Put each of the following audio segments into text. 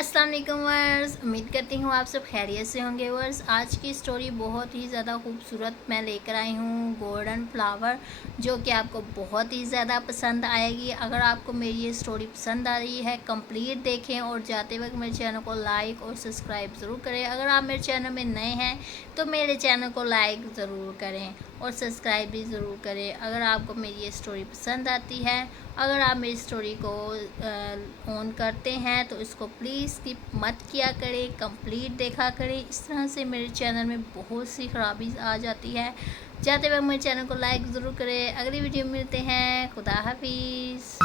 السلام علیکم ورز، امید کرتی ہوں آپ سب خیریت سے ہوں گے ورز۔ آج کی سٹوری بہت ہی زیادہ خوبصورت میں لے کر آئی ہوں، گولڈن فلاور، جو کہ آپ کو بہت ہی زیادہ پسند آئے گی۔ اگر آپ کو میری یہ سٹوری پسند آ رہی ہے کمپلیٹ دیکھیں، اور جاتے وقت میرے چینل کو لائک اور سبسکرائب ضرور کریں۔ اگر آپ میرے چینل میں نئے ہیں تو میرے چینل کو لائک ضرور کریں اور سبسکرائب بھی ضرور کریں اگر آپ کو میری یہ سٹوری پسند آتی ہے۔ اگر آپ میری سٹوری کو آن کرتے ہیں تو اس کو پلیز اسکپ مت کیا کریں، کمپلیٹ دیکھا کریں۔ اس طرح سے میرے چینل میں بہت سی خرابی آ جاتی ہے۔ جاتے وقت میرے چینل کو لائک ضرور کریں۔ اگلی ویڈیو میں ملتے ہیں، خدا حافظ۔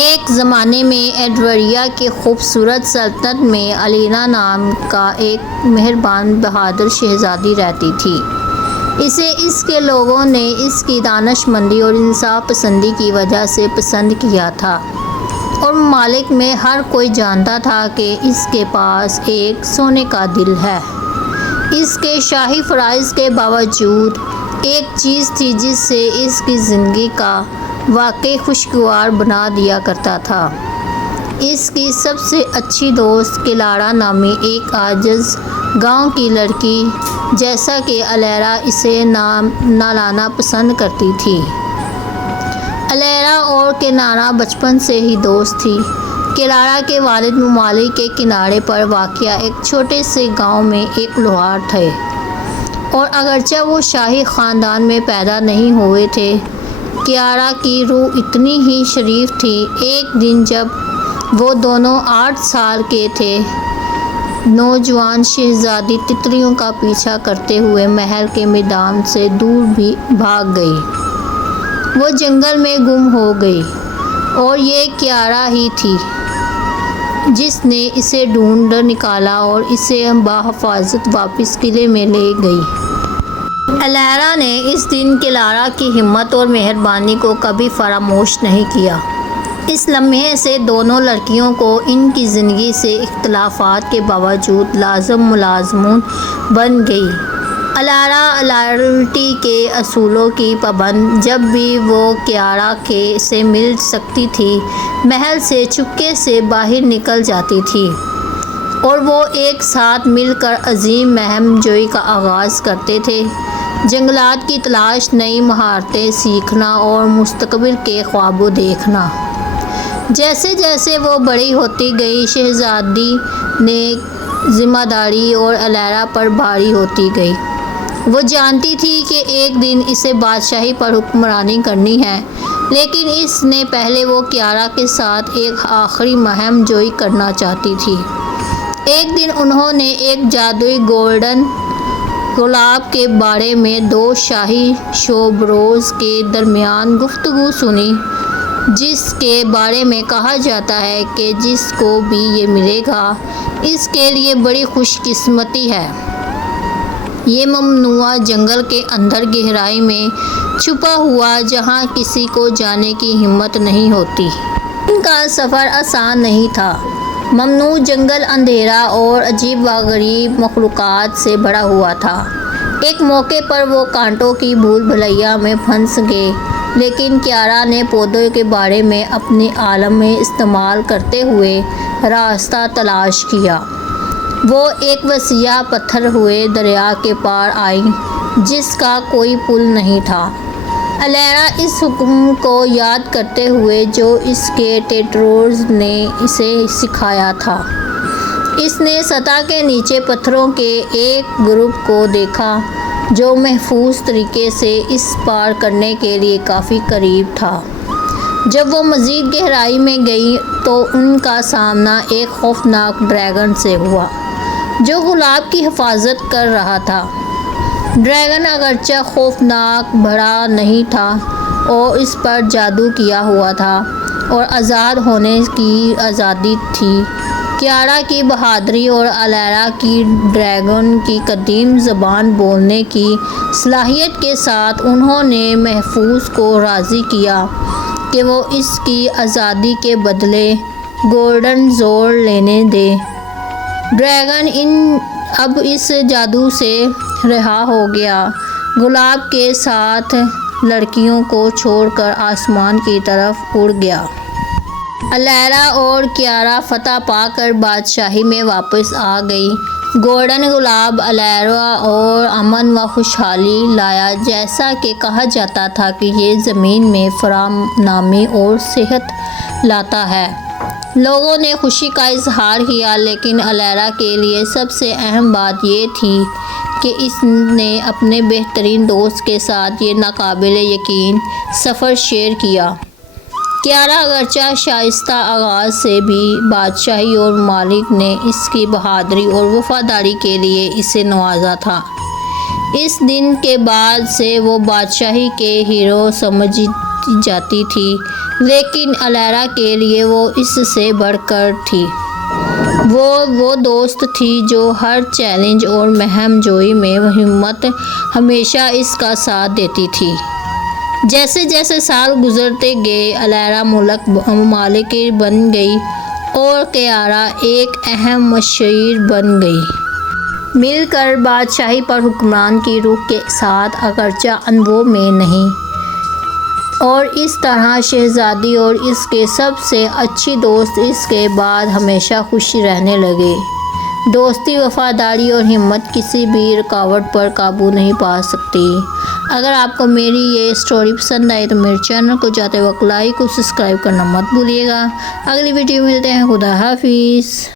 ایک زمانے میں ایڈوریا کی خوبصورت سلطنت میں الینا نام کا ایک مہربان بہادر شہزادی رہتی تھی۔ اسے اس کے لوگوں نے اس کی دانش مندی اور انصاف پسندی کی وجہ سے پسند کیا تھا، اور ممالک میں ہر کوئی جانتا تھا کہ اس کے پاس ایک سونے کا دل ہے۔ اس کے شاہی فرائض کے باوجود ایک چیز تھی جس سے اس کی زندگی کا واقعی خوشگوار بنا دیا کرتا تھا۔ اس کی سب سے اچھی دوست کلاڑا نامی ایک عاجز گاؤں کی لڑکی، جیسا کہ الینا اسے نہ لانا پسند کرتی تھی۔ الینا اور کلاڑا بچپن سے ہی دوست تھی۔ کلاڑا کے والد ممالک کے کنارے پر واقع ایک چھوٹے سے گاؤں میں ایک لوہار تھے، اور اگرچہ وہ شاہی خاندان میں پیدا نہیں ہوئے تھے، کلاڑا کی روح اتنی ہی شریف تھی۔ ایک دن جب وہ دونوں 8 سال کے تھے، نوجوان شہزادی تتریوں کا پیچھا کرتے ہوئے محل کے میدان سے دور بھی بھاگ گئی۔ وہ جنگل میں گم ہو گئی، اور یہ کلاڑا ہی تھی جس نے اسے ڈھونڈ نکالا اور اسے بحفاظت واپس قلعے میں لے گئی۔ الینا نے اس دن کلاڑا کی ہمت اور مہربانی کو کبھی فراموش نہیں کیا۔ اس لمحے سے دونوں لڑکیوں کو ان کی زندگی سے اختلافات کے باوجود لازم ملازمون بن گئی۔ الینا لائلٹی کے اصولوں کی پابند، جب بھی وہ کلاڑا سے مل سکتی تھی محل سے چپکے سے باہر نکل جاتی تھی، اور وہ ایک ساتھ مل کر عظیم مہم جوئی کا آغاز کرتے تھے۔ جنگلات کی تلاش، نئی مہارتیں سیکھنا اور مستقبل کے خواب دیکھنا۔ جیسے جیسے وہ بڑی ہوتی گئی، شہزادی کی ذمہ داری اور الینا پر بھاری ہوتی گئی۔ وہ جانتی تھی کہ ایک دن اسے بادشاہی پر حکمرانی کرنی ہے، لیکن اس نے پہلے وہ کلاڑا کے ساتھ ایک آخری مہم جوئی کرنا چاہتی تھی۔ ایک دن انہوں نے ایک جادوئی گولڈن گلاب کے بارے میں 2 شاہی شوبروز کے درمیان گفتگو سنی، جس کے بارے میں کہا جاتا ہے کہ جس کو بھی یہ ملے گا اس کے لیے بڑی خوش قسمتی ہے۔ یہ ممنوعہ جنگل کے اندر گہرائی میں چھپا ہوا، جہاں کسی کو جانے کی ہمت نہیں ہوتی۔ ان کا سفر آسان نہیں تھا۔ ممنوع جنگل اندھیرا اور عجیب و غریب مخلوقات سے بھرا ہوا تھا۔ ایک موقع پر وہ کانٹوں کی بھول بھلیا میں پھنس گئے، لیکن کلاڑا نے پودوں کے بارے میں اپنے علم میں استعمال کرتے ہوئے راستہ تلاش کیا۔ وہ ایک وسیع پتھر ہوئے دریا کے پار آئیں، جس کا کوئی پل نہیں تھا۔ الینا اس حکم کو یاد کرتے ہوئے جو اس کے ٹیوٹرز نے اسے سکھایا تھا، اس نے سطح کے نیچے پتھروں کے ایک گروپ کو دیکھا جو محفوظ طریقے سے اس پار کرنے کے لیے کافی قریب تھا۔ جب وہ مزید گہرائی میں گئی تو ان کا سامنا ایک خوفناک ڈریگن سے ہوا، جو گلاب کی حفاظت کر رہا تھا۔ ڈریگن اگرچہ خوفناک بھرا نہیں تھا، اور اس پر جادو کیا ہوا تھا اور آزاد ہونے کی آزادی تھی۔ کلاڑا کی بہادری اور الینا کی ڈریگن کی قدیم زبان بولنے کی صلاحیت کے ساتھ انہوں نے محفوظ کو راضی کیا کہ وہ اس کی آزادی کے بدلے گولڈن زور لینے دے۔ ڈریگن اب اس جادو سے رہا ہو گیا، گلاب کے ساتھ لڑکیوں کو چھوڑ کر آسمان کی طرف اڑ گیا۔ الیرا اور کیارا فتح پا کر بادشاہی میں واپس آ گئی۔ گولڈن گلاب الیرا اور امن و خوشحالی لایا، جیسا کہ کہا جاتا تھا کہ یہ زمین میں فراوانی اور صحت لاتا ہے۔ لوگوں نے خوشی کا اظہار کیا، لیکن الیرا کے لیے سب سے اہم بات یہ تھی کہ اس نے اپنے بہترین دوست کے ساتھ یہ ناقابل یقین سفر شیئر کیا۔ کیارا اگرچہ شائستہ آغاز سے بھی بادشاہی اور مالک نے اس کی بہادری اور وفاداری کے لیے اسے نوازا تھا۔ اس دن کے بعد سے وہ بادشاہی کے ہیرو سمجھی جاتی تھی، لیکن الیرا کے لیے وہ اس سے بڑھ کر تھی۔ وہ دوست تھی جو ہر چیلنج اور مہم جوئی میں ہمیشہ اس کا ساتھ دیتی تھی۔ جیسے جیسے سال گزرتے گئے، الیرا مالک بن گئی اور کیارا ایک اہم مشیر بن گئی۔ مل کر بادشاہی پر حکمران کی روح کے ساتھ، اگرچہ انووں میں نہیں۔ اور اس طرح شہزادی اور اس کے سب سے اچھی دوست اس کے بعد ہمیشہ خوش رہنے لگے۔ دوستی، وفاداری اور ہمت کسی بھی رکاوٹ پر قابو نہیں پا سکتی۔ اگر آپ کو میری یہ سٹوری پسند آئے تو میرے چینل کو جاتے وقت لائک اور سبسکرائب کرنا مت بھولیے گا۔ اگلی ویڈیو ملتے ہیں۔ خدا حافظ۔